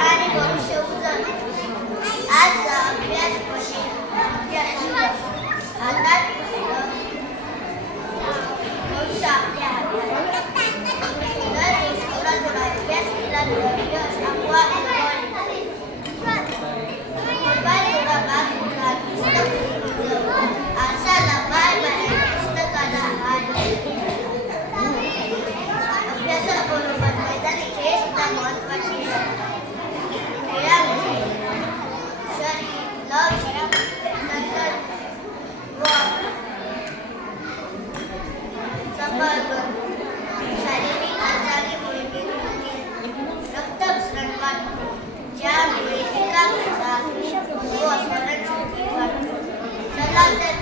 आणि भविष्य उजळते. आजचा अभ्यास बशील हातात पुस्तक, भविष्य आपल्या हातात. दररोज थोडा थोडा अभ्यास केला तर यश आपोआप मिळते. मोबाईल थोडा बाजूला, पुस्तक उघडलं. आरशाला पाय मारायला, पुस्तकाला हात द्यायचा. अभ्यासाबरोबर मैदानी खेळ सुद्धा महत्त्वाचे असतात. खेळामध्ये शरीर लवचिक, तंत्र व सबळ बनते. शारीरिक हालचालीमुळे मेंदूतील रक्तभिसरण वाढते, ज्यामुळे एकाग्रता व स्मरणशक्ती वाढते. चला तर